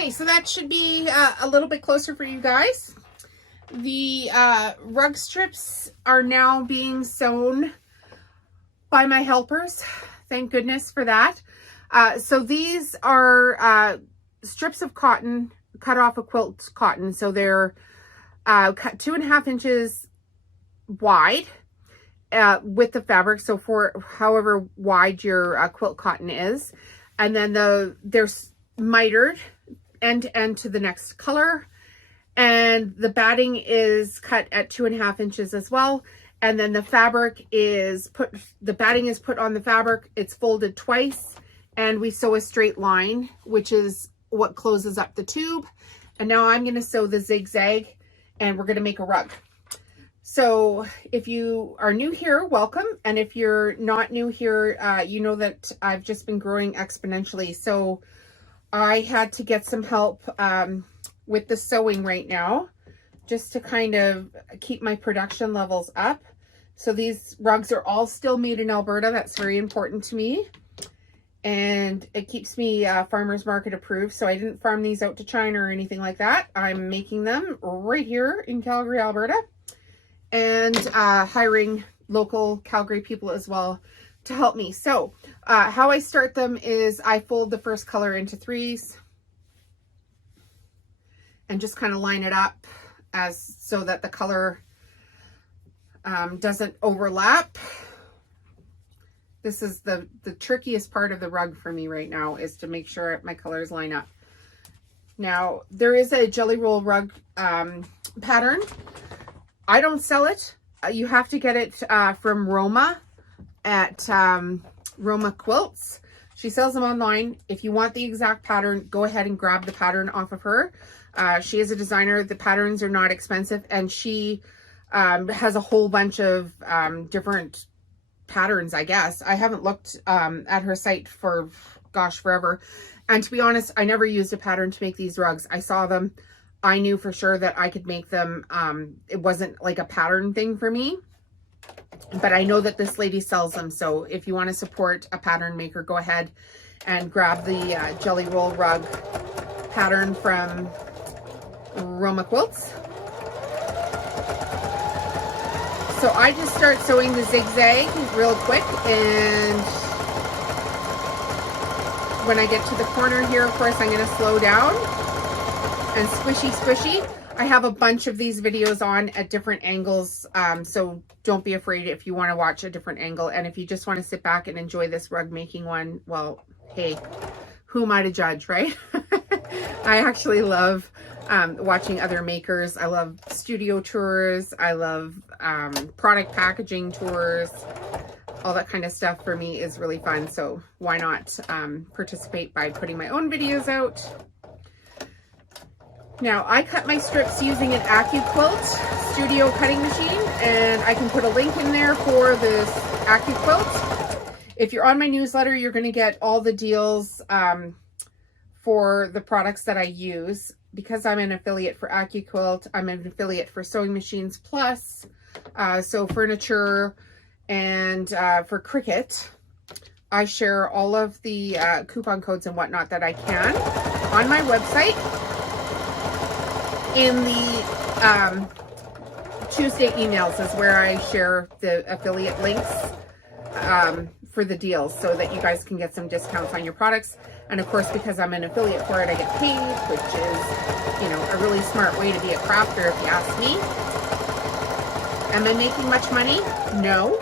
Okay, so that should be a little bit closer for you guys. The rug strips are now being sewn by my helpers. Thank goodness for that. So these are strips of cotton, cut off a quilt cotton. So they're cut 2.5 inches wide with the fabric. So for however wide your quilt cotton is. And then they're mitered end to end to the next color. And the batting is cut at 2.5 inches as well. And then the fabric is the batting is put on the fabric. It's folded twice and we sew a straight line, which is what closes up the tube. And now I'm going to sew the zigzag and we're going to make a rug. So if you are new here, welcome. And if you're not new here, you know that I've just been growing exponentially. So I had to get some help with the sewing right now, just to kind of keep my production levels up. So these rugs are all still made in Alberta. That's very important to me. And it keeps me farmers market approved. So I didn't farm these out to China or anything like that. I'm making them right here in Calgary, Alberta. And hiring local Calgary people as well to help me. So how I start them is I fold the first color into 3s and just kind of line it up so that the color doesn't overlap. This is the trickiest part of the rug for me right now, is to make sure my colors line up. Now there is a JellyRoll rug pattern. I don't sell it. You have to get it from Roma at Roma Quilts. She sells them online. If you want the exact pattern, go ahead and grab the pattern off of her. She is a designer. The patterns are not expensive, and she has a whole bunch of different patterns, I guess. I haven't looked at her site for, gosh, forever. And to be honest, I never used a pattern to make these rugs. I saw them. I knew for sure that I could make them. It wasn't like a pattern thing for me, but I know that this lady sells them. So if you want to support a pattern maker, go ahead and grab the JellyRoll rug pattern from Roma Quilts. So I just start sewing the zigzag real quick, and when I get to the corner here, of course, I'm going to slow down. And squishy. I have a bunch of these videos on at different angles, so don't be afraid if you want to watch a different angle. And if you just want to sit back and enjoy this rug making one, well, hey, who am I to judge, right? I actually love watching other makers. I love studio tours. I love product packaging tours. All that kind of stuff for me is really fun. So why not participate by putting my own videos out? Now, I cut my strips using an AccuQuilt studio cutting machine, and I can put a link in there for this AccuQuilt. If you're on my newsletter, you're going to get all the deals for the products that I use. Because I'm an affiliate for AccuQuilt, I'm an affiliate for Sewing Machines Plus, so furniture, and for Cricut. I share all of the coupon codes and whatnot that I can on my website. In the Tuesday emails is where I share the affiliate links for the deals, so that you guys can get some discounts on your products. And of course, because I'm an affiliate for it, I get paid, which is, you know, a really smart way to be a crafter, if you ask me. Am I making much money? No.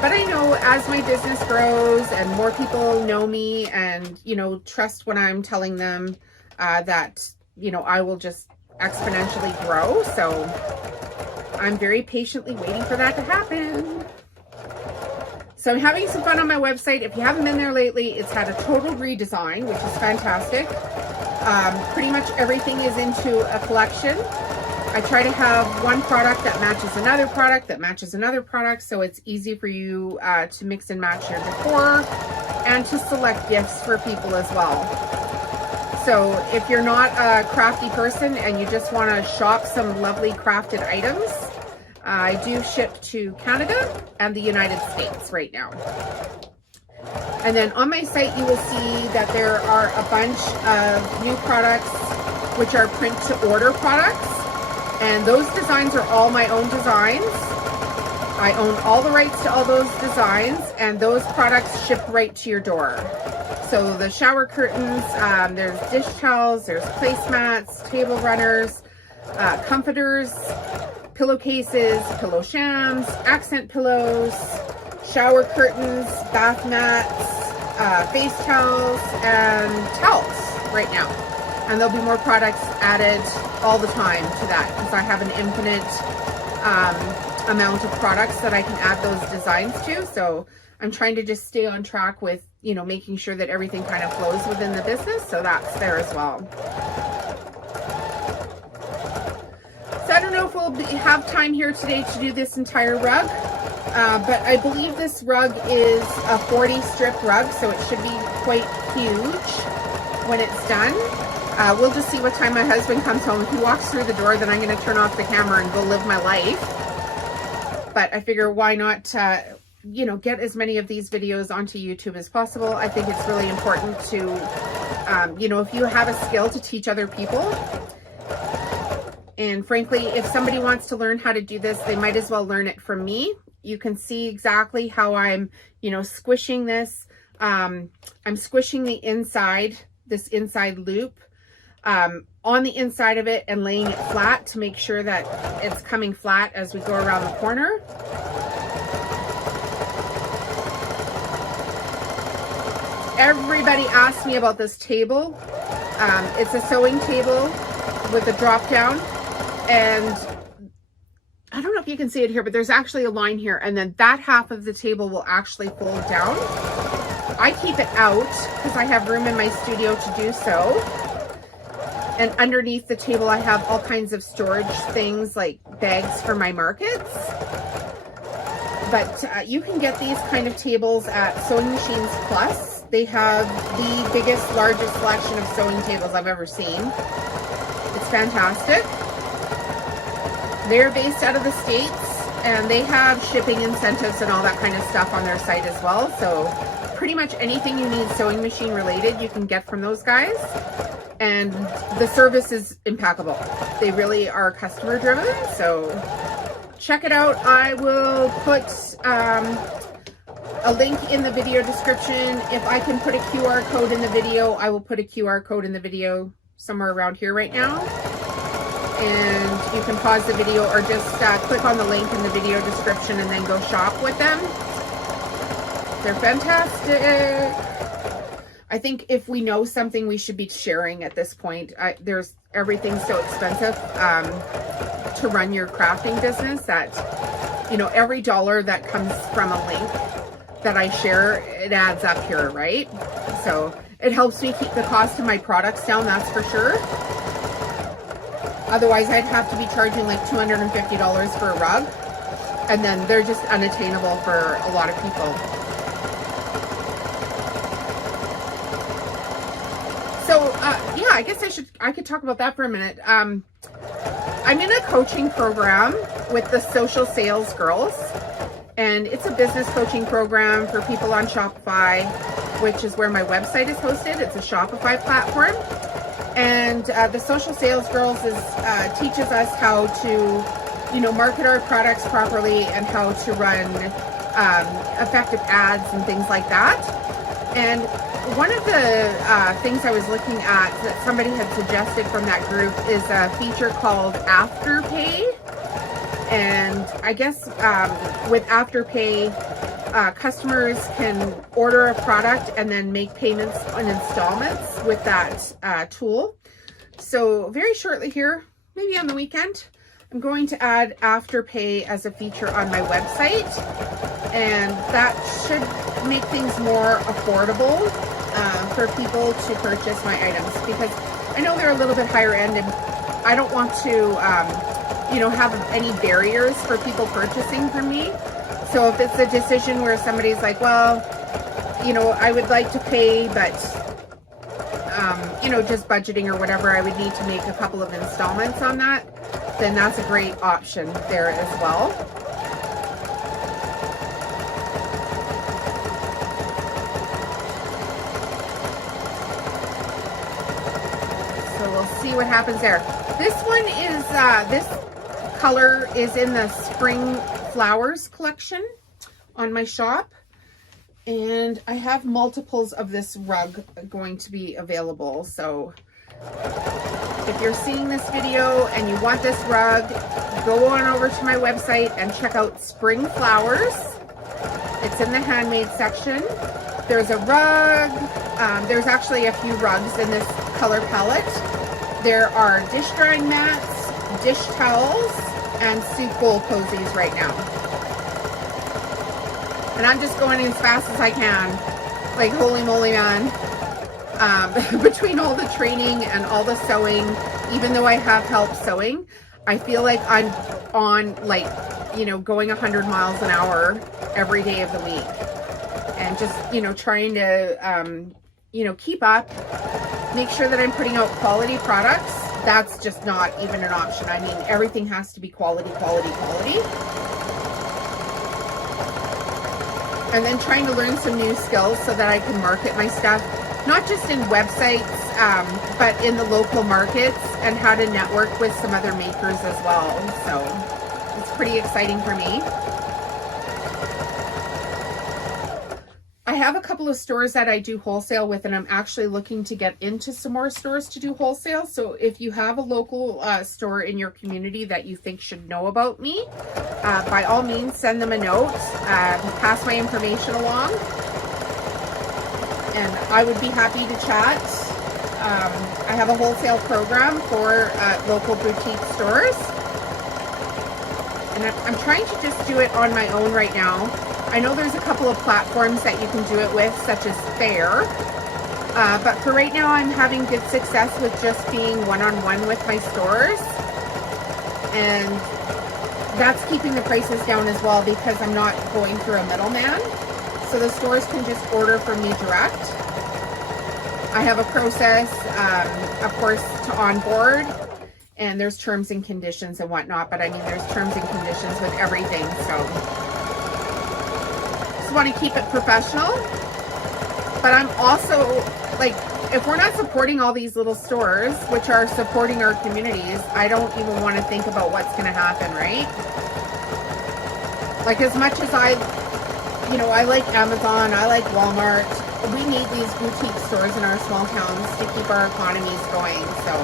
But I know as my business grows and more people know me and, you know, trust when I'm telling them that, you know, I will just exponentially grow. So I'm very patiently waiting for that to happen. So I'm having some fun on my website. If you haven't been there lately, it's had a total redesign, which is fantastic. Pretty much everything is into a collection. I try to have one product that matches another product that matches another product, so it's easy for you to mix and match your decor and to select gifts for people as well. So if you're not a crafty person and you just want to shop some lovely crafted items, I do ship to Canada and the United States right now. And then on my site, you will see that there are a bunch of new products, which are print to order products. And those designs are all my own designs. I own all the rights to all those designs, and those products ship right to your door. So the shower curtains, there's dish towels, there's placemats, table runners, comforters, pillowcases, pillow shams, accent pillows, shower curtains, bath mats, face towels, and towels right now. And there'll be more products added all the time to that, because I have an infinite amount of products that I can add those designs to. So I'm trying to just stay on track with, you know, making sure that everything kind of flows within the business. So that's there as well. So I don't know if we'll have time here today to do this entire rug, but I believe this rug is a 40 strip rug, so it should be quite huge when it's done. We'll just see what time my husband comes home. If he walks through the door, then I'm going to turn off the camera and go live my life. But I figure why not, you know, get as many of these videos onto YouTube as possible. I think it's really important to, you know, if you have a skill, to teach other people. And frankly, if somebody wants to learn how to do this, they might as well learn it from me. You can see exactly how I'm, you know, squishing this. I'm squishing the inside, this inside loop, on the inside of it, and laying it flat to make sure that it's coming flat as we go around the corner. Everybody asked me about this table. It's a sewing table with a drop down, and I don't know if you can see it here, but there's actually a line here, and then that half of the table will actually fold down. I keep it out because I have room in my studio to do so. And underneath the table, I have all kinds of storage things like bags for my markets. But you can get these kind of tables at Sewing Machines Plus. They have the biggest, largest selection of sewing tables I've ever seen. It's fantastic. They're based out of the States, and they have shipping incentives and all that kind of stuff on their site as well. So pretty much anything you need sewing machine related, you can get from those guys. And the service is impeccable. They really are customer driven, so check it out. I will put a link in the video description. If I can put a QR code in the video, I will put a QR code in the video somewhere around here right now. And you can pause the video or just click on the link in the video description and then go shop with them. They're fantastic. I think if we know something, we should be sharing at this point. Everything's so expensive to run your crafting business that, you know, every dollar that comes from a link that I share, it adds up here, right? So it helps me keep the cost of my products down, that's for sure. Otherwise, I'd have to be charging like $250 for a rug, and then they're just unattainable for a lot of people. So, yeah, I guess I could talk about that for a minute. I'm in a coaching program with the Social Sales Girls, and it's a business coaching program for people on Shopify, which is where my website is hosted. It's a Shopify platform. And the Social Sales Girls teaches us how to, you know, market our products properly and how to run effective ads and things like that. And one of the things I was looking at that somebody had suggested from that group is a feature called Afterpay. And I guess with Afterpay, customers can order a product and then make payments on installments with that tool. So very shortly here, maybe on the weekend, I'm going to add Afterpay as a feature on my website. And that should make things more affordable for people to purchase my items, because I know they're a little bit higher end, and I don't want to, you know, have any barriers for people purchasing from me. So if it's a decision where somebody's like, well, you know, I would like to pay, but, you know, just budgeting or whatever, I would need to make a couple of installments on that, then that's a great option there as well. see what happens there. This one is, this color is in the Spring Flowers collection on my shop. And I have multiples of this rug going to be available. So if you're seeing this video and you want this rug, go on over to my website and check out Spring Flowers. It's in the handmade section. There's a rug. There's actually a few rugs in this color palette. There are dish drying mats, dish towels, and soup bowl cozies right now. And I'm just going as fast as I can. Like, holy moly, man. Between all the training and all the sewing, even though I have help sewing, I feel like I'm on, like, you know, going 100 miles an hour every day of the week. And just, you know, trying to, you know, keep up, make sure that I'm putting out quality products. That's just not even an option. I mean, everything has to be quality, quality, quality. And then trying to learn some new skills so that I can market my stuff, not just in websites, but in the local markets, and how to network with some other makers as well. So it's pretty exciting for me. I have a couple of stores that I do wholesale with, and I'm actually looking to get into some more stores to do wholesale. So if you have a local store in your community that you think should know about me, by all means, send them a note, pass my information along, and I would be happy to chat. I have a wholesale program for local boutique stores, and I'm trying to just do it on my own right now. I know there's a couple of platforms that you can do it with, such as Fair, but for right now I'm having good success with just being one-on-one with my stores, and that's keeping the prices down as well because I'm not going through a middleman. So the stores can just order from me direct. I have a process, of course, to onboard, and there's terms and conditions and whatnot, but I mean, there's terms and conditions with everything, so just want to keep it professional. But I'm also, like, if we're not supporting all these little stores, which are supporting our communities, I don't even want to think about what's going to happen, right? Like, as much as I like Amazon, I like Walmart, we need these boutique stores in our small towns to keep our economies going. So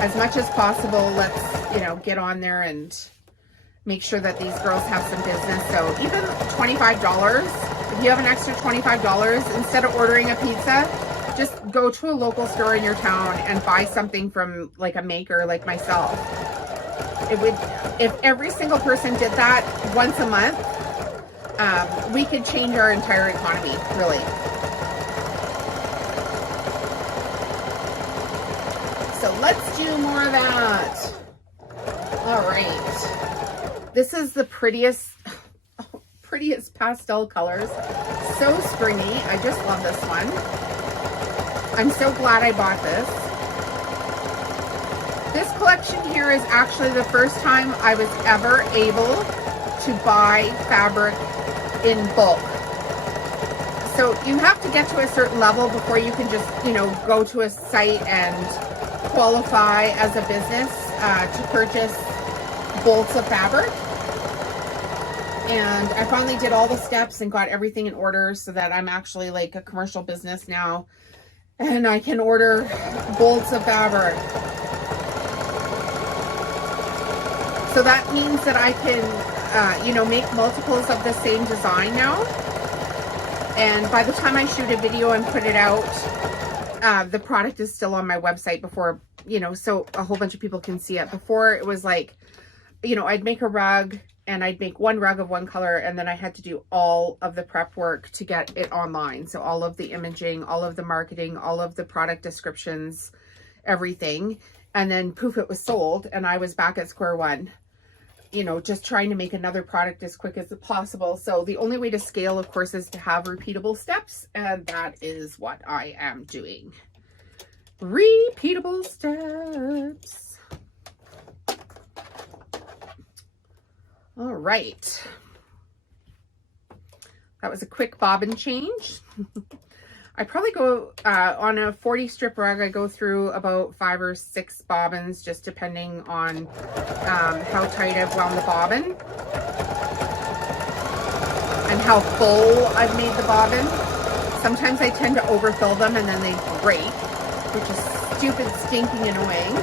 as much as possible, let's, you know, get on there and make sure that these girls have some business. So even $25, if you have an extra $25, instead of ordering a pizza, just go to a local store in your town and buy something from, like, a maker like myself. It would, if every single person did that once a month, we could change our entire economy, really. So let's do more of that. All right. This is the prettiest pastel colors. So springy. I just love this one. I'm so glad I bought this. This collection here is actually the first time I was ever able to buy fabric in bulk. So you have to get to a certain level before you can just, you know, go to a site and qualify as a business to purchase bolts of fabric. And I finally did all the steps and got everything in order so that I'm actually like a commercial business now, and I can order bolts of fabric. So that means that I can, you know, make multiples of the same design now. And by the time I shoot a video and put it out, the product is still on my website before, you know, so a whole bunch of people can see it. Before, it was like, you know, I'd make a rug and I'd make one rug of one color, and then I had to do all of the prep work to get it online. So all of the imaging, all of the marketing, all of the product descriptions, everything. And then poof, it was sold, and I was back at square one, you know, just trying to make another product as quick as possible. So the only way to scale, of course, is to have repeatable steps, and that is what I am doing. Repeatable steps. All right. That was a quick bobbin change. I probably go, on a 40 strip rug, I go through about 5 or 6 bobbins, just depending on how tight I've wound the bobbin and how full I've made the bobbin. Sometimes I tend to overfill them and then they break, which is stupid, stinking annoying.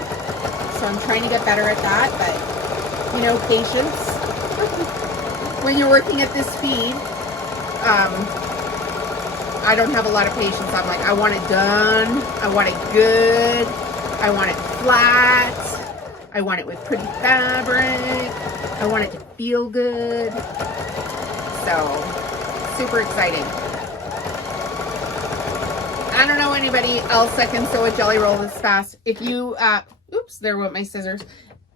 So I'm trying to get better at that, but you know, patience. When you're working at this speed, I don't have a lot of patience. I'm like, I want it done. I want it good. I want it flat. I want it with pretty fabric. I want it to feel good. So, super exciting. I don't know anybody else that can sew a jelly roll this fast. If you, oops, there went my scissors.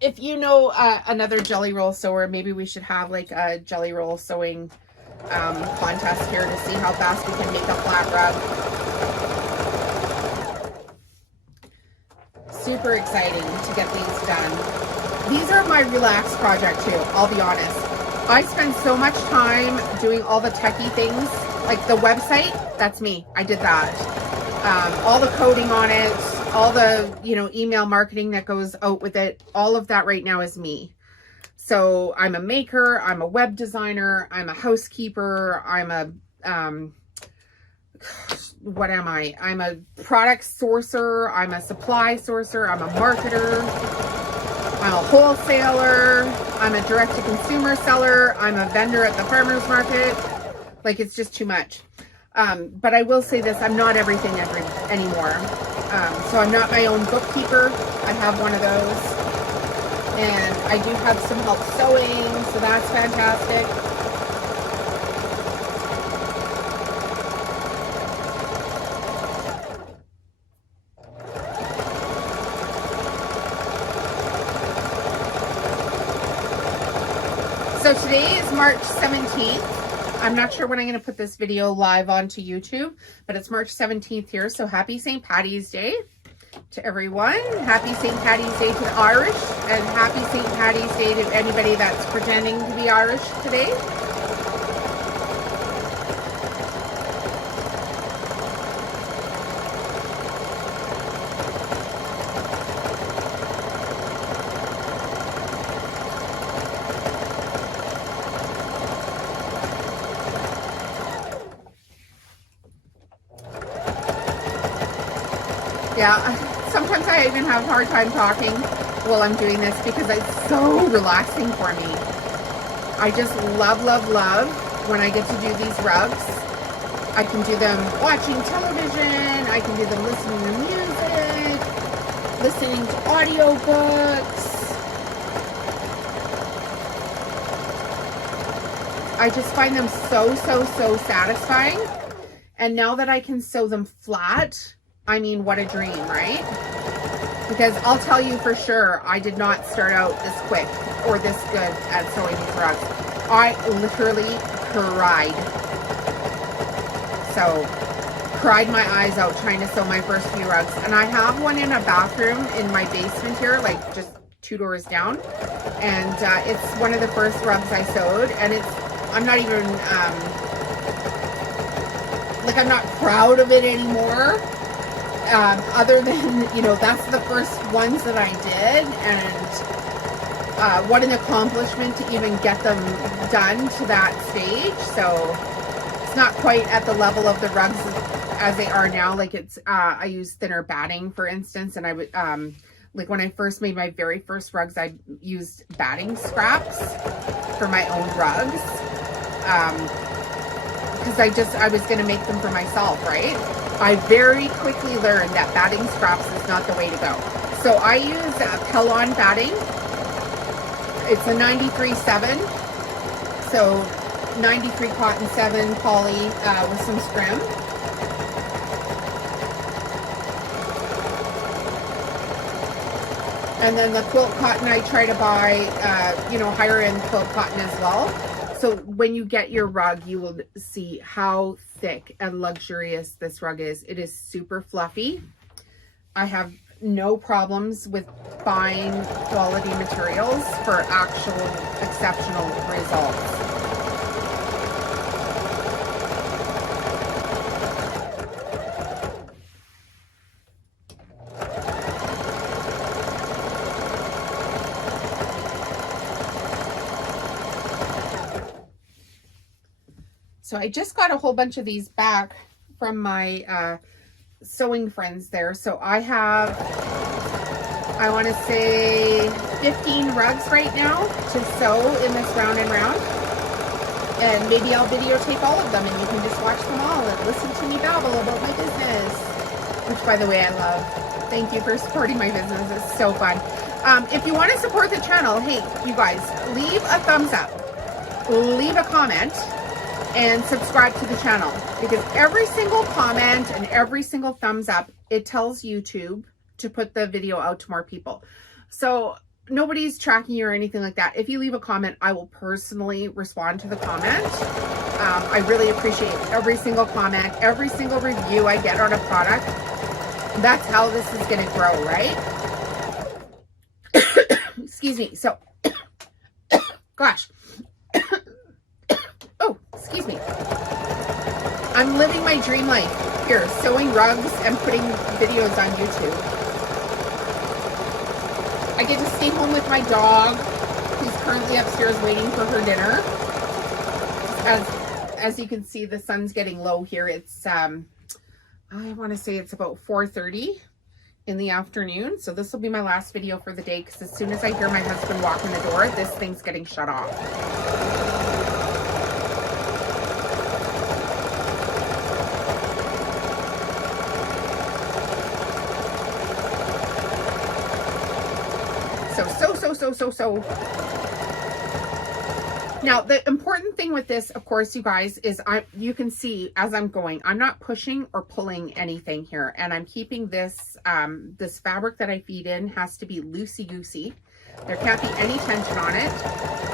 If you know another jelly roll sewer, maybe we should have like a jelly roll sewing contest here to see how fast we can make a flat rug. Super exciting to get these done. These are my relaxed project too, I'll be honest. I spend so much time doing all the techie things, like the website, that's me, I did that. All the coding on it, all the, you know, email marketing that goes out with it, all of that right now is me. So I'm a maker, I'm a web designer, I'm a housekeeper, I'm a, what am I? I'm a product sourcer, I'm a supply sourcer, I'm a marketer, I'm a wholesaler, I'm a direct-to-consumer seller, I'm a vendor at the farmer's market. Like, it's just too much. But I will say this, I'm not everything anymore. So I'm not my own bookkeeper. I have one of those. And I do have some help sewing, so that's fantastic. So today is March 17th. I'm not sure when I'm going to put this video live onto YouTube, but it's March 17th here. So happy St. Paddy's Day to everyone. Happy St. Paddy's Day to the Irish, and happy St. Paddy's Day to anybody that's pretending to be Irish today. Yeah, sometimes I even have a hard time talking while I'm doing this because it's so relaxing for me. I just love, love, love when I get to do these rugs. I can do them watching television, I can do them listening to music, listening to audiobooks. I just find them so, so, so satisfying. And now that I can sew them flat, I mean, what a dream, right? Because I'll tell you for sure, I did not start out this quick or this good at sewing these rugs. I literally cried. So, cried my eyes out trying to sew my first few rugs. And I have one in a bathroom in my basement here, like just 2 doors down. And it's one of the first rugs I sewed. And it's, I'm not even, like, I'm not proud of it anymore. Other than, you know, that's the first ones that I did, and what an accomplishment to even get them done to that stage. So it's not quite at the level of the rugs as they are now. Like, it's I use thinner batting, for instance, and I would like when I first made my very first rugs, I used batting scraps for my own rugs, because I was going to make them for myself, right? I very quickly learned that batting scraps is not the way to go. So I use Pellon batting. It's a 93/7. So 93 cotton 7 poly with some scrim. And then the quilt cotton I try to buy, you know, higher end quilt cotton as well. So when you get your rug, you will see how thick and luxurious this rug is. It is super fluffy. I have no problems with buying quality materials for actual exceptional results. So I just got a whole bunch of these back from my sewing friends there. So I have, I want to say 15 rugs right now to sew in this round and round. And maybe I'll videotape all of them and you can just watch them all and listen to me babble about my business. Which, by the way, I love. Thank you for supporting my business. It's so fun. If you want to support the channel, hey, you guys, leave a thumbs up, leave a comment, and subscribe to the channel. Because every single comment and every single thumbs up, it tells YouTube to put the video out to more people. So nobody's tracking you or anything like that. If you leave a comment, I will personally respond to the comment. I really appreciate every single comment, every single review I get on a product. That's how this is going to grow, right? Excuse me. So, gosh. Oh, excuse me. I'm living my dream life here, sewing rugs and putting videos on YouTube. I get to stay home with my dog, who's currently upstairs waiting for her dinner. As you can see, the sun's getting low here. It's, I want to say it's about 4:30 in the afternoon. So this will be my last video for the day, because as soon as I hear my husband walk in the door, this thing's getting shut off. So. Now, the important thing with this, of course, you guys, is you can see as I'm going, I'm not pushing or pulling anything here. And I'm keeping this, this fabric that I feed in has to be loosey-goosey. There can't be any tension on it.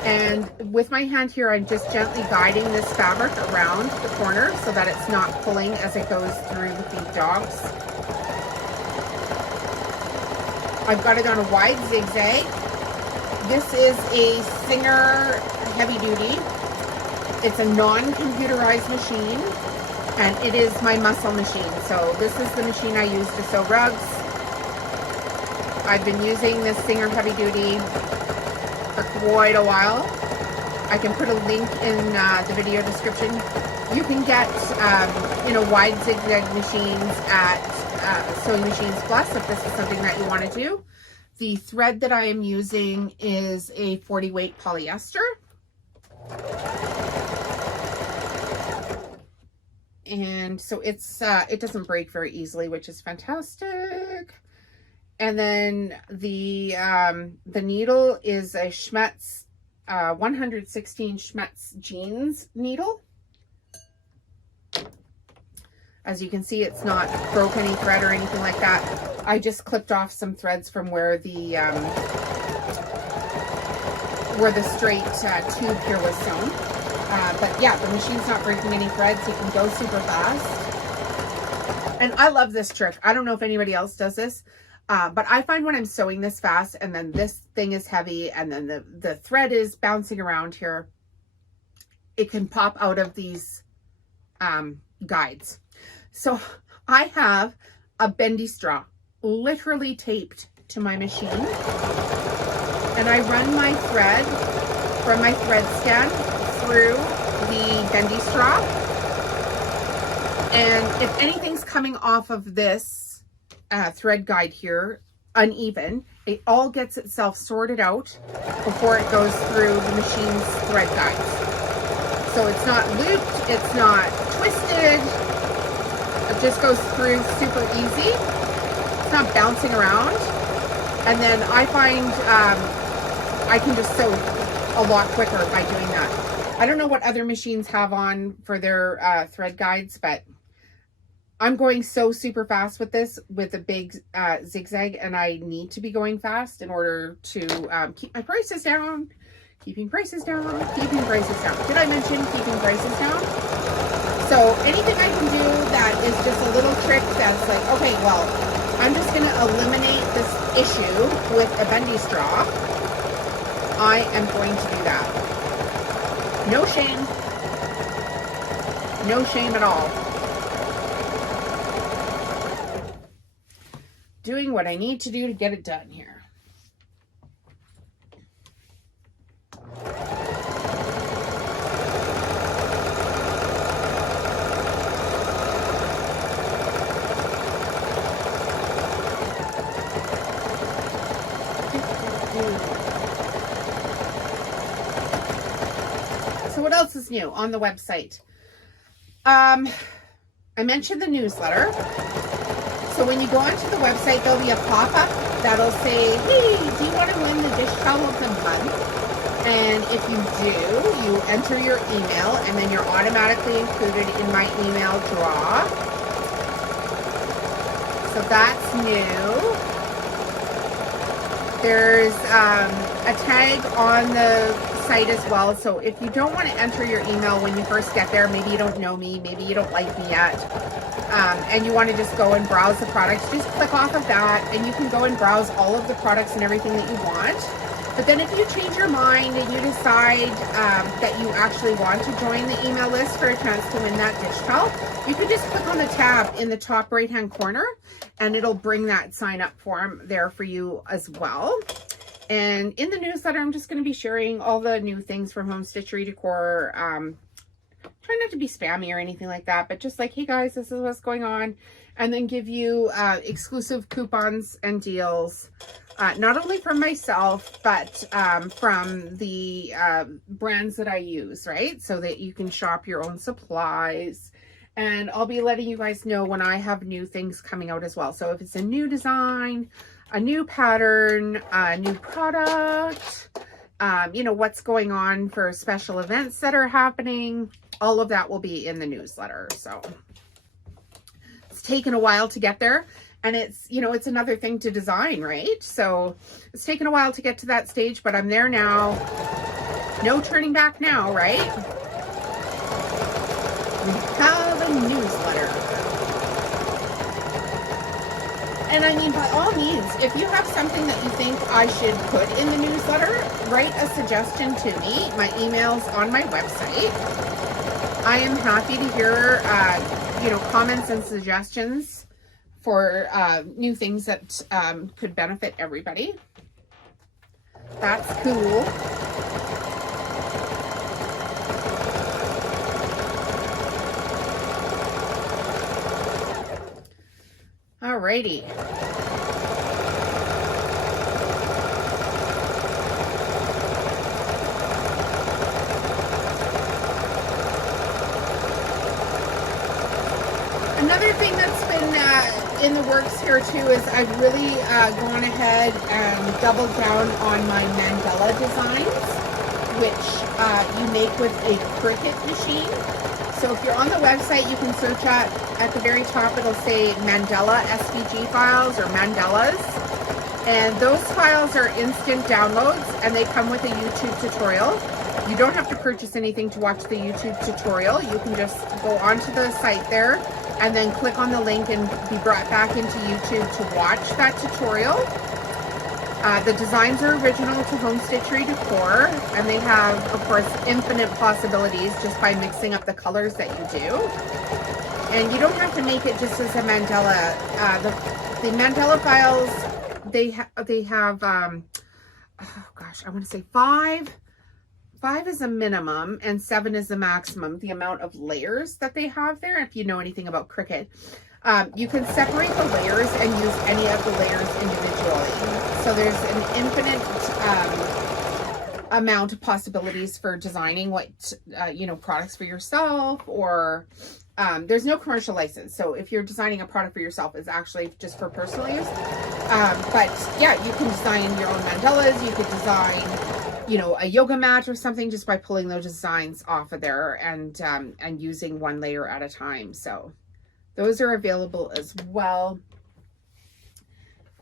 And with my hand here, I'm just gently guiding this fabric around the corner so that it's not pulling as it goes through the dogs. I've got it on a wide zigzag. This is a Singer heavy duty. It's a non-computerized machine, and it is my muscle machine. So this is the machine I use to sew rugs. I've been using this Singer heavy duty for quite a while. I can put a link in the video description. You can get, wide zigzag machines at Sewing Machines Plus if this is something that you want to do. The thread that I am using is a 40 weight polyester. And so it's it doesn't break very easily, which is fantastic. And then the needle is a Schmetz 116 Schmetz jeans needle. As you can see, it's not broke any thread or anything like that. I just clipped off some threads from where the straight tube here was sewn. But yeah, the machine's not breaking any threads. You can go super fast. And I love this trick. I don't know if anybody else does this, but I find when I'm sewing this fast and then this thing is heavy and then the thread is bouncing around here, it can pop out of these guides. So I have a bendy straw literally taped to my machine, and I run my thread from my thread stand through the bendy straw, and if anything's coming off of this thread guide here uneven, it all gets itself sorted out before it goes through the machine's thread guides. So it's not looped, it's not twisted. It just goes through super easy. It's not bouncing around. And then I find I can just sew a lot quicker by doing that. I don't know what other machines have on for their thread guides, but I'm going so super fast with this with a big zigzag, and I need to be going fast in order to keep my prices down. Keeping prices down, keeping prices down. Did I mention keeping prices down? So anything I can do that is just a little trick that's like, okay, well, I'm just going to eliminate this issue with a bendy straw. I am going to do that. No shame. No shame at all. Doing what I need to do to get it done here. else is new on the website? I mentioned the newsletter. So when you go onto the website, there'll be a pop-up that'll say, hey, do you want to win the dish towel of the month? And if you do, you enter your email, and then you're automatically included in my email draw. So that's new. There's a tag on the site as well. So if you don't want to enter your email when you first get there, maybe you don't know me, maybe you don't like me yet, and you want to just go and browse the products, just click off of that and you can go and browse all of the products and everything that you want. But then if you change your mind and you decide that you actually want to join the email list for a chance to win that dish towel, you can just click on the tab in the top right hand corner and it'll bring that sign up form there for you as well. And in the newsletter, I'm just going to be sharing all the new things from Home Stitchery Decor. Try not to be spammy or anything like that, but just like, hey guys, this is what's going on. And then give you exclusive coupons and deals, not only from myself, but from the brands that I use, right? So that you can shop your own supplies. And I'll be letting you guys know when I have new things coming out as well. So if it's a new design, a new pattern, a new product, you know, what's going on for special events that are happening, all of that will be in the newsletter. So it's taken a while to get there, and it's, you know, it's another thing to design, right? So it's taken a while to get to that stage, but I'm there now. No turning back now, right? We have a newsletter. And I mean, by all means, if you have something that you think I should put in the newsletter, write a suggestion to me. My email's on my website. I am happy to hear, you know, comments and suggestions for new things that could benefit everybody. That's cool. Alrighty. Another thing that's been in the works here too is I've really gone ahead and doubled down on my mandala designs, which you make with a Cricut machine. So if you're on the website, you can search at the very top, it'll say Mandala SVG files or Mandalas. And those files are instant downloads and they come with a YouTube tutorial. You don't have to purchase anything to watch the YouTube tutorial. You can just go onto the site there and then click on the link and be brought back into YouTube to watch that tutorial. The designs are original to Home Stitchery Decor, and they have, of course, infinite possibilities just by mixing up the colors that you do. And you don't have to make it just as a mandala. The mandala files, they have, oh gosh, I want to say five is a minimum and 7 is the maximum, the amount of layers that they have there. If you know anything about Cricut, you can separate the layers and use any of the layers individually. So there's an infinite amount of possibilities for designing what, you know, products for yourself, or there's no commercial license. So if you're designing a product for yourself, it's actually just for personal use. But yeah, you can design your own mandalas. You could design, you know, a yoga mat or something just by pulling those designs off of there and using one layer at a time. So those are available as well.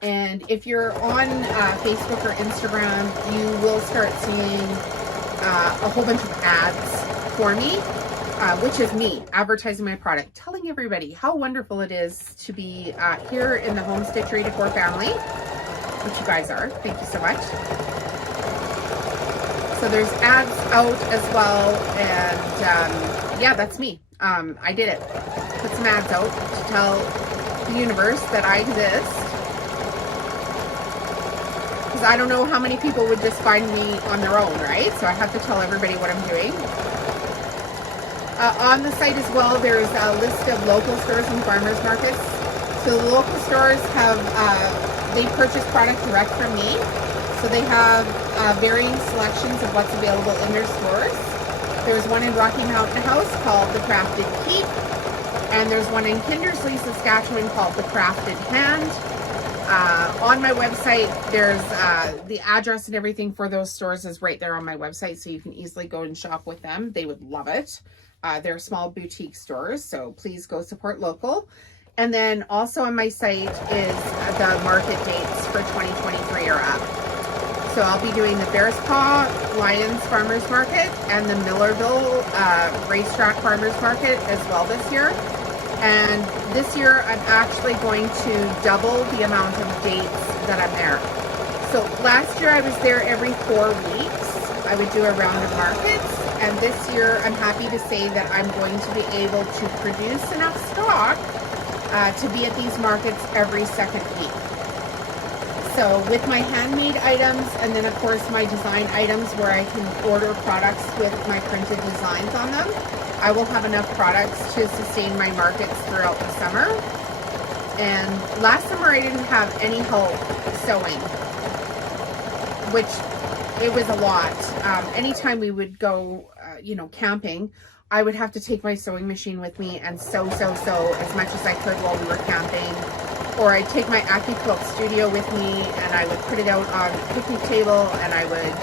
And if you're on Facebook or Instagram, you will start seeing a whole bunch of ads for me, which is me advertising my product, telling everybody how wonderful it is to be here in the Home Stitchery Decor family, which you guys are. Thank you so much. So there's ads out as well, and yeah, that's me. I did it. Put some ads out to tell the universe that I exist. Because I don't know how many people would just find me on their own, right? So I have to tell everybody what I'm doing. On the site as well, there's a list of local stores and farmers markets. So the local stores have, they purchase product direct from me. So they have varying selections of what's available in their stores. There's one in Rocky Mountain House called The Crafted Keep. And there's one in Kindersley, Saskatchewan called The Crafted Hand. On my website, there's the address and everything for those stores is right there on my website, so you can easily go and shop with them. They would love it. They're small boutique stores, so please go support local. And then also on my site is the market dates for 2023 are up. So I'll be doing the Bears Paw Lions Farmers Market and the Millerville Racetrack Farmers Market as well this year. And this year I'm actually going to double the amount of dates that I'm there. So last year I was there every 4 weeks. I would do a round of markets. And this year I'm happy to say that I'm going to be able to produce enough stock to be at these markets every second week. So with my handmade items and then of course my design items where I can order products with my printed designs on them, I will have enough products to sustain my markets throughout the summer. And last summer I didn't have any help sewing, which it was a lot. Anytime we would go, camping, I would have to take my sewing machine with me and sew as much as I could while we were camping. Or I'd take my AccuQuilt Studio with me and I would put it out on the picnic table and I would,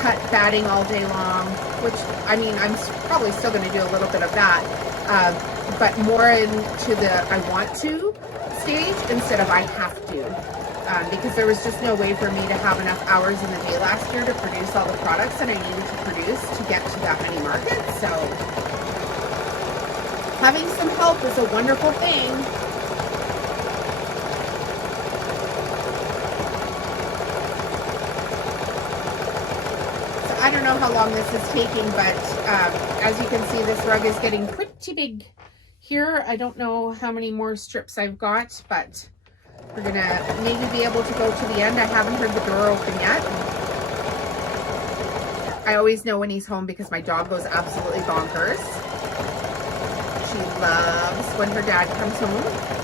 cut batting all day long, which, I mean, I'm probably still going to do a little bit of that, but more into the I want to stage instead of I have to, because there was just no way for me to have enough hours in the day last year to produce all the products that I needed to produce to get to that many markets. So having some help is a wonderful thing. I don't know how long this is taking, but as you can see, this rug is getting pretty big here. I don't know how many more strips I've got, but we're gonna maybe be able to go to the end. I haven't heard the door open yet. I always know when he's home because my dog goes absolutely bonkers. She loves when her dad comes home.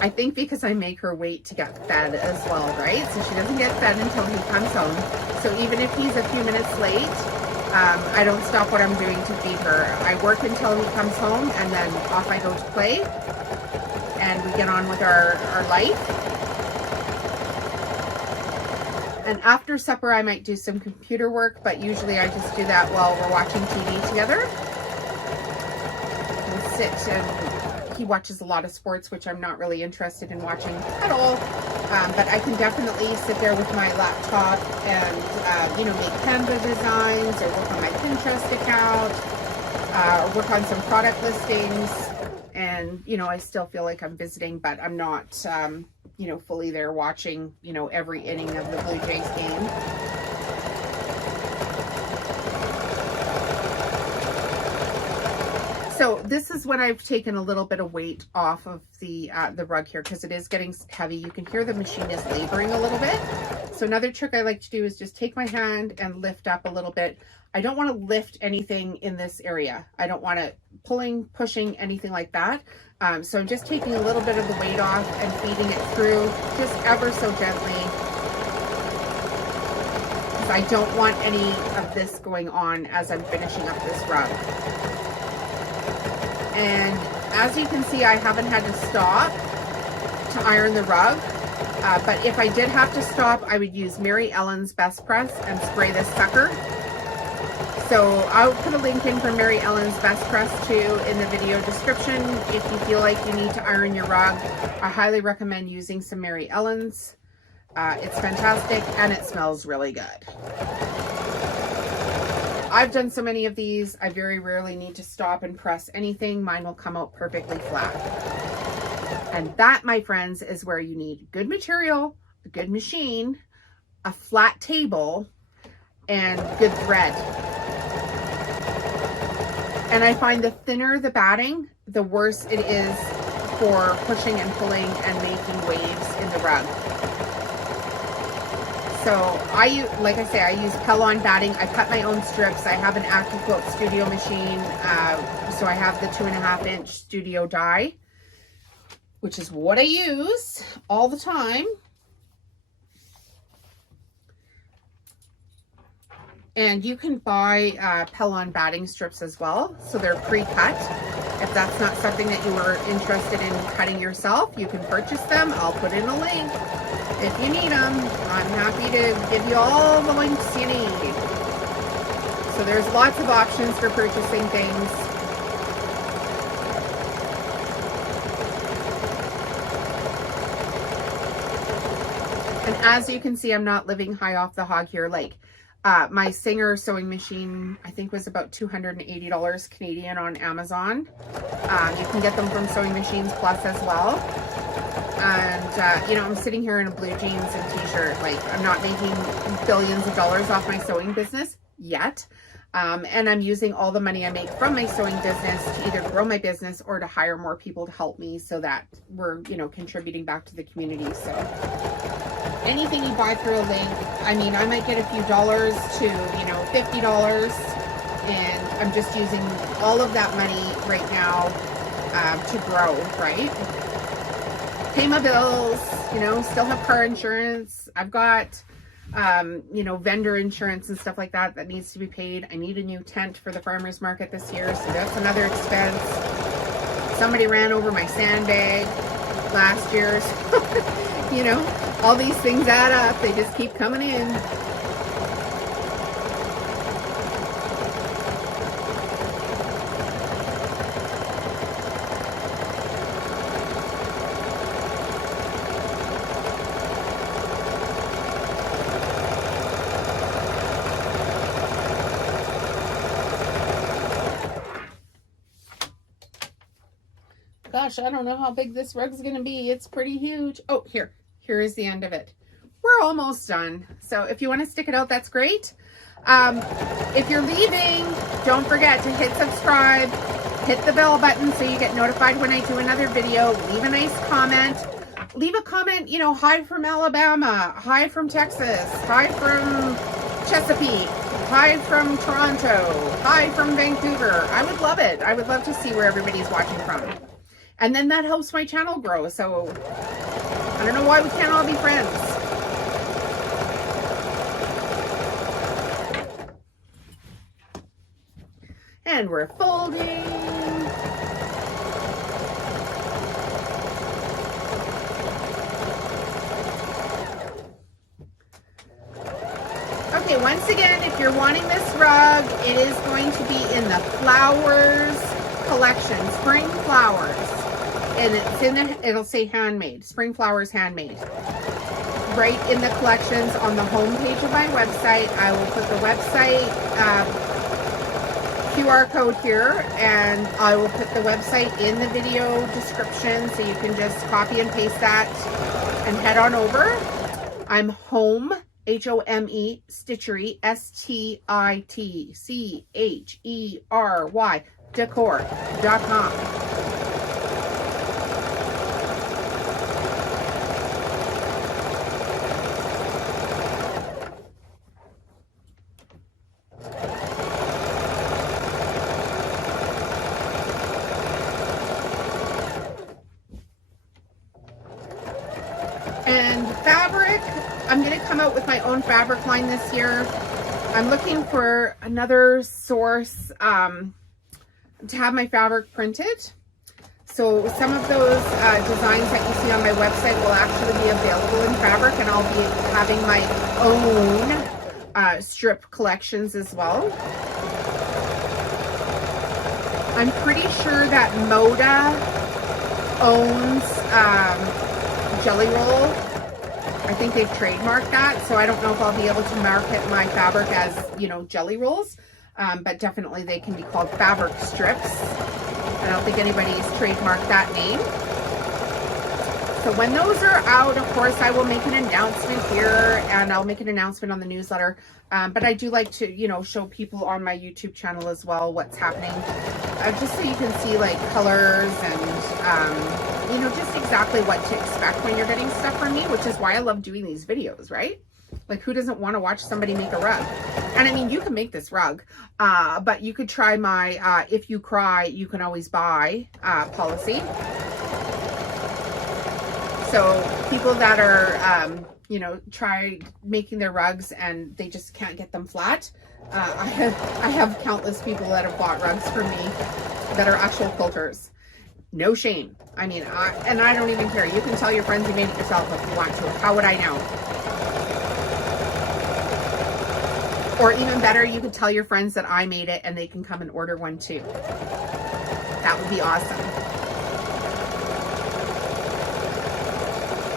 I think because I make her wait to get fed as well, right? So she doesn't get fed until he comes home. So even if he's a few minutes late, I don't stop what I'm doing to feed her. I work until he comes home and then off I go to play. And we get on with our life. And after supper, I might do some computer work, but usually I just do that while we're watching TV together. We'll sit and he watches a lot of sports, which I'm not really interested in watching at all. But I can definitely sit there with my laptop and, make Canva designs or work on my Pinterest account, or work on some product listings. And, I still feel like I'm visiting, but I'm not, fully there watching, every inning of the Blue Jays game. So this is when I've taken a little bit of weight off of the rug here because it is getting heavy. You can hear the machine is laboring a little bit. So another trick I like to do is just take my hand and lift up a little bit. I don't want to lift anything in this area. I don't want to pushing, anything like that. So I'm just taking a little bit of the weight off and feeding it through just ever so gently. Because I don't want any of this going on as I'm finishing up this rug. And as you can see, I haven't had to stop to iron the rug. But if I did have to stop, I would use Mary Ellen's Best Press and spray this sucker. So I'll put a link in for Mary Ellen's Best Press too in the video description. If you feel like you need to iron your rug, I highly recommend using some Mary Ellen's. It's fantastic and it smells really good. I've done so many of these, I very rarely need to stop and press anything. Mine will come out perfectly flat. And that, my friends, is where you need good material, a good machine, a flat table, and good thread. And I find the thinner the batting, the worse it is for pushing and pulling and making waves in the rug. So like I say, I use Pellon batting. I cut my own strips. I have an AccuQuilt Studio machine. So I have the 2.5-inch Studio die, which is what I use all the time. And you can buy Pell-on batting strips as well. So they're pre-cut. If that's not something that you were interested in cutting yourself, you can purchase them. I'll put in a link if you need them. I'm happy to give you all the links you need. So there's lots of options for purchasing things. And as you can see, I'm not living high off the hog here. Like my Singer sewing machine, I think was about $280 Canadian on Amazon. You can get them from Sewing Machines Plus as well. And, you know, I'm sitting here in a blue jeans and t-shirt. Like, I'm not making billions of dollars off my sewing business yet. And I'm using all the money I make from my sewing business to either grow my business or to hire more people to help me so that we're, you know, contributing back to the community. So anything you buy through a link, I mean, I might get a few dollars to, you know, $50. And I'm just using all of that money right now to grow, right? Pay my bills, you know, still have car insurance. I've got, you know, vendor insurance and stuff like that that needs to be paid. I need a new tent for the farmer's market this year, so that's another expense. Somebody ran over my sandbag last year. So, you know, all these things add up. They just keep coming in. Gosh, I don't know how big this rug's going to be. It's pretty huge. Oh, here is the end of it. We're almost done. So if you want to stick it out, that's great. If you're leaving, don't forget to hit subscribe, hit the bell button so you get notified when I do another video. Leave a nice comment. Leave a comment, you know, hi from Alabama, hi from Texas, hi from Chesapeake, hi from Toronto, hi from Vancouver. I would love it. I would love to see where everybody's watching from. And then that helps my channel grow. So I don't know why we can't all be friends. And we're folding. Okay, once again, if you're wanting this rug, it is going to be in the flowers collection, spring flowers. And it's in the, it'll say handmade, spring flowers handmade. Right in the collections on the home page of my website. I will put the website QR code here, and I will put the website in the video description so you can just copy and paste that and head on over. I'm home, H-O-M-E, Stitchery, S-T-I-T-C-H-E-R-Y, Decor.com. And fabric, I'm going to come out with my own fabric line this year. I'm looking for another source to have my fabric printed. So some of those designs that you see on my website will actually be available in fabric, and I'll be having my own strip collections as well. I'm pretty sure that Moda owns JellyRoll. I think they've trademarked that, so I don't know if I'll be able to market my fabric as, you know, jelly rolls, but definitely they can be called fabric strips. I don't think anybody's trademarked that name. So when those are out, of course, I will make an announcement here, and I'll make an announcement on the newsletter. But I do like to, you know, show people on my YouTube channel as well what's happening, just so you can see like colors and, you know, just exactly what to expect when you're getting stuff from me, which is why I love doing these videos, right? Like, who doesn't want to watch somebody make a rug? And I mean, you can make this rug, but you could try my if you cry, you can always buy policy. So people that are, you know, try making their rugs and they just can't get them flat. I have countless people that have bought rugs from me that are actual quilters. No shame. I mean, I don't even care. You can tell your friends you made it yourself if you want to. How would I know? Or even better, you could tell your friends that I made it and they can come and order one too. That would be awesome.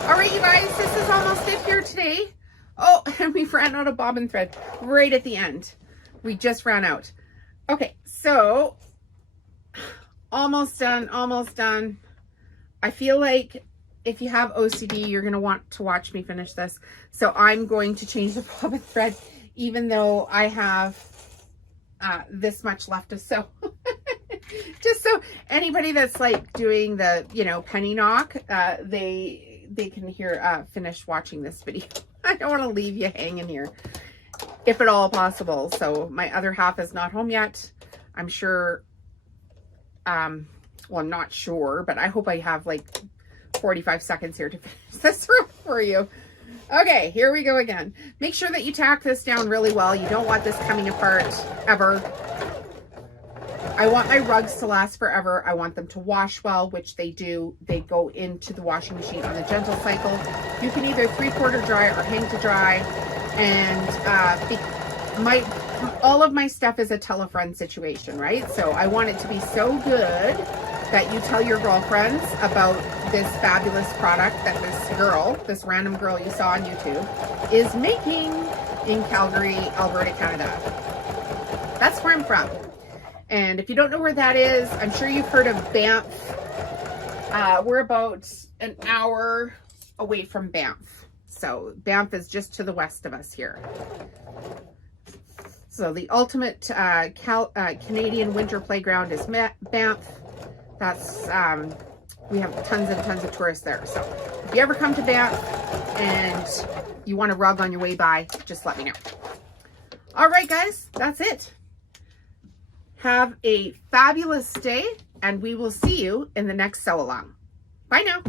All right, you guys, this is almost it here today. Oh, and we ran out of bobbin thread right at the end. We just ran out. Okay, so almost done, almost done. I feel like if you have OCD, you're going to want to watch me finish this. So I'm going to change the bobbin thread, even though I have this much left to sew. Just so anybody that's like doing the, you know, penny knock, they can hear, finish watching this video. I don't want to leave you hanging here, if at all possible. So my other half is not home yet. I'm sure, well, I'm not sure, but I hope I have like 45 seconds here to finish this room for you. Okay, here we go again. Make sure that you tack this down really well. You don't want this coming apart ever. I want my rugs to last forever. I want them to wash well, which they do. They go into the washing machine on the gentle cycle. You can either 3/4 dry or hang to dry. And all of my stuff is a tell a friend situation, right? So I want it to be so good that you tell your girlfriends about this fabulous product that this girl, this random girl you saw on YouTube, is making in Calgary, Alberta, Canada. That's where I'm from. And if you don't know where that is, I'm sure you've heard of Banff. We're about an hour away from Banff. So Banff is just to the west of us here. So the ultimate Canadian winter playground is Banff. That's, we have tons and tons of tourists there. So if you ever come to Banff and you want a rug on your way by, just let me know. All right, guys, that's it. Have a fabulous day, and we will see you in the next sew along. Bye now.